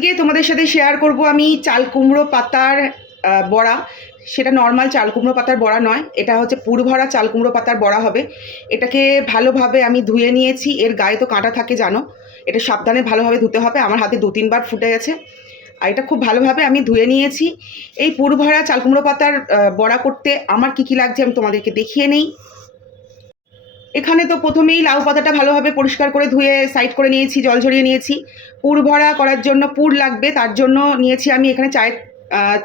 আজকে তোমাদের সাথে শেয়ার করব আমি চাল কুমড়ো পাতার বড়া। সেটা নর্মাল চাল কুমড়ো পাতার বড়া নয়, এটা হচ্ছে পুরভরা চাল কুমড়ো পাতার বড়া হবে। এটাকে ভালোভাবে আমি ধুয়ে নিয়েছি, এর গায়ে তো কাঁটা থাকে জানো, এটা সাবধানে ভালোভাবে ধুতে হবে। আমার হাতে 2-3 বার ফুটে গেছে, আর এটা খুব ভালোভাবে আমি ধুয়ে নিয়েছি। এই পুরভরা চাল কুমড়ো পাতার বড়া করতে আমার কী কী লাগছে আমি তোমাদেরকে দেখিয়ে নেই। এখানে তো প্রথমেই লাউ পাতাটা ভালোভাবে পরিষ্কার করে ধুয়ে সাইড করে নিয়েছি, জল ঝরিয়ে নিয়েছি। পুর ভরা করার জন্য পুর লাগবে, তার জন্য নিয়েছি আমি এখানে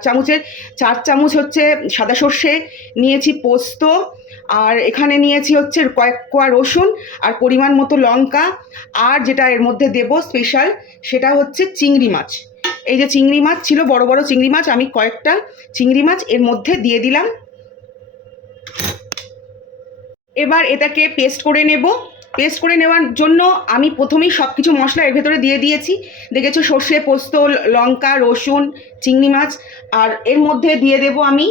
চামচের 4 চামচ হচ্ছে সাদা সর্ষে, নিয়েছি পোস্ত, আর এখানে নিয়েছি হচ্ছে কয়েক কোয়া রসুন আর পরিমাণ মতো লঙ্কা। আর যেটা এর মধ্যে দেব স্পেশাল, সেটা হচ্ছে চিংড়ি মাছ। এই যে চিংড়ি মাছ ছিল, বড় বড় চিংড়ি মাছ, আমি কয়েকটা চিংড়ি মাছ এর মধ্যে দিয়ে দিলাম। এবার এটাকে পেস্ট করে নেব। পেস্ট করে নেওয়ার জন্য আমি প্রথমেই সব কিছু মশলা এর ভেতরে দিয়ে দিয়েছি। দেখেছো, সর্ষে, পোস্ত, লঙ্কা, রসুন, চিংড়ি মাছ, আর এর মধ্যে দিয়ে দেব আমি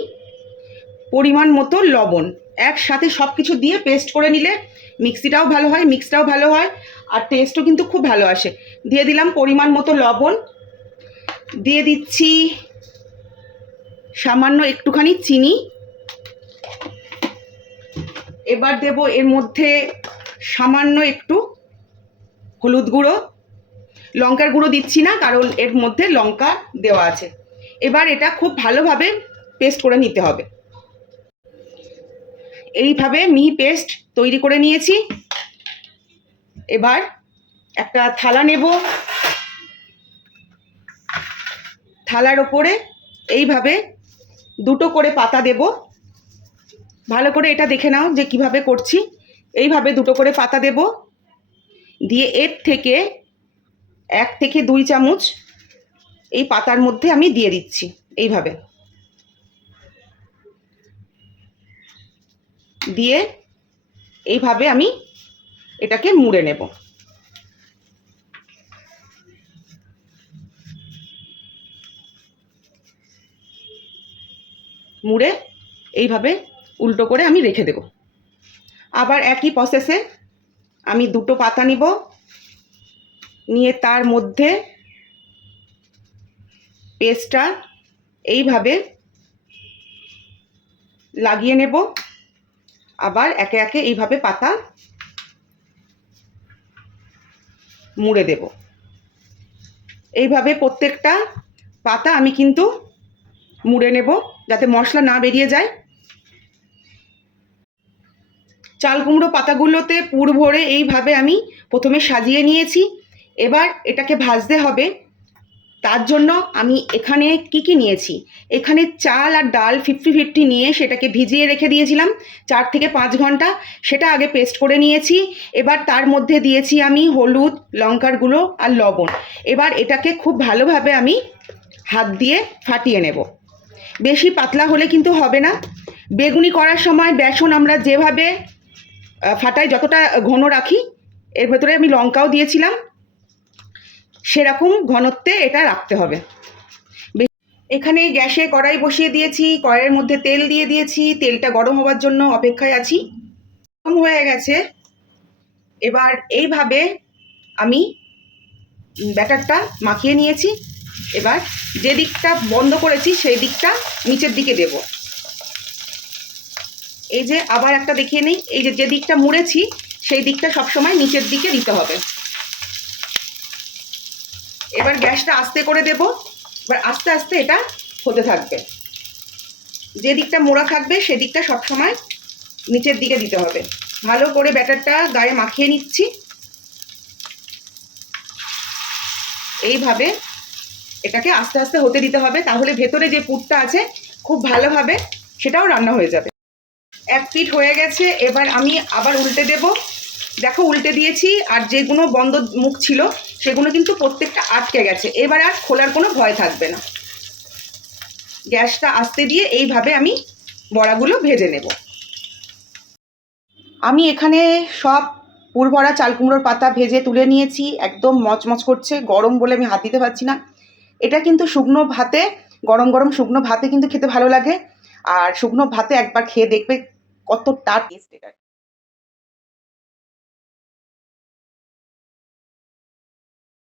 পরিমাণ মতো লবণ। একসাথে সব কিছু দিয়ে পেস্ট করে নিলে মিক্সিটাও ভালো হয়, মিক্সটাও ভালো হয়, আর টেস্টও কিন্তু খুব ভালো আসে। দিয়ে দিলাম পরিমাণ মতো লবণ, দিয়ে দিচ্ছি সামান্য একটুখানি চিনি। এবার দেব এর মধ্যে সামান্য একটু হলুদ গুঁড়ো, লঙ্কার গুঁড়ো দিচ্ছি না কারণ এর মধ্যে লঙ্কা দেওয়া আছে। এবার এটা খুব ভালোভাবে পেস্ট করে নিতে হবে। এইভাবে মিহি পেস্ট তৈরি করে নিয়েছি। এবার একটা থালা নেব, থালার ওপরে এইভাবে 2টো করে পাতা দেব। ভালো করে এটা দেখে নাও যে কিভাবে করছি। এইভাবে 2টো করে পাতা দেব, দিয়ে এর থেকে 1 থেকে 2 চামচ এই পাতার মধ্যে আমি দিয়ে দিচ্ছি। এইভাবে দিয়ে এইভাবে আমি এটাকে মুড়ে নেব। মুড়ে এইভাবে উল্টো করে আমি রেখে দেব। আবার একই প্রসেসে আমি 2টো পাতা নিব, নিয়ে তার মধ্যে পেস্টটা এইভাবে লাগিয়ে নেব। আবার একে একে এইভাবে পাতা মুড়ে দেব। এইভাবে প্রত্যেকটা পাতা আমি কিন্তু মুড়ে নেব যাতে মশলা না বেরিয়ে যায়। চাল কুমড়ো পাতাগুলোতে পুর ভরে এইভাবে আমি প্রথমে সাজিয়ে নিয়েছি। এবার এটাকে ভাজতে হবে। তার জন্য আমি এখানে কি নিয়েছি, এখানে চাল আর ডাল 50-50 নিয়ে সেটাকে ভিজিয়ে রেখে দিয়েছিলাম 4 থেকে 5 ঘন্টা। সেটা আগে পেস্ট করে নিয়েছি। এবার তার মধ্যে দিয়েছি আমি হলুদ, লঙ্কার গুঁড়ো আর লবণ। এবার এটাকে খুব ভালোভাবে আমি হাত দিয়ে ফাটিয়ে নেব। বেশি পাতলা হলে কিন্তু হবে না। বেগুনি করার সময় বেসন আমরা যেভাবে ফাটাই, যতটা ঘন রাখি, এর ভেতরে আমি লঙ্কাও দিয়েছিলাম, সেরকম ঘনত্বে এটা রাখতে হবে। এখানে গ্যাসে কড়াই বসিয়ে দিয়েছি, কড়াইয়ের মধ্যে তেল দিয়ে দিয়েছি, তেলটা গরম হওয়ার জন্য অপেক্ষায় আছি। গরম হয়ে গেছে। এবার এইভাবে আমি ব্যাটারটা মাখিয়ে নিয়েছি। এবার যে দিকটা বন্ধ করেছি সেই দিকটা নিচের দিকে দেব। এই যে আবার একটা দেখিয়ে নেই, এই যে দিকটা মুড়েছি সেই দিকটা সবসময় নিচের দিকে দিতে হবে। এবার গ্যাসটা আস্তে করে দেব। এবার আস্তে আস্তে এটা হতে থাকবে। যে দিকটা মোড়া থাকবে সেদিকটা সবসময় নিচের দিকে দিতে হবে। ভালো করে ব্যাটারটা গায়ে মাখিয়ে নিচ্ছি। এইভাবে এটাকে আস্তে আস্তে হতে দিতে হবে, তাহলে ভেতরে যে পুরটা আছে খুব ভালোভাবে সেটাও রান্না হয়ে যাবে। 1 পিঠ হয়ে গেছে। এবার আমি আবার উল্টে দেব। দেখো উল্টে দিয়েছি, আর যেগুলো বন্ধ মুখ ছিল সেগুলো কিন্তু প্রত্যেকটা আটকে গেছে। এবার আর খোলার কোনো ভয় থাকবে না। গ্যাসটা আস্তে দিয়ে এইভাবে আমি বড়াগুলো ভেজে নেব। আমি এখানে সব পুর ভরা চাল কুমড়োর পাতা ভেজে তুলে নিয়েছি। একদম মচমচ করছে, গরম বলে আমি হাত দিতে পারছি না। এটা কিন্তু শুকনো ভাতে, গরম গরম শুকনো ভাতে কিন্তু খেতে ভালো লাগে। আর শুকনো ভাতে একবার খেয়ে দেখবে কতটা টেস্ট এটা।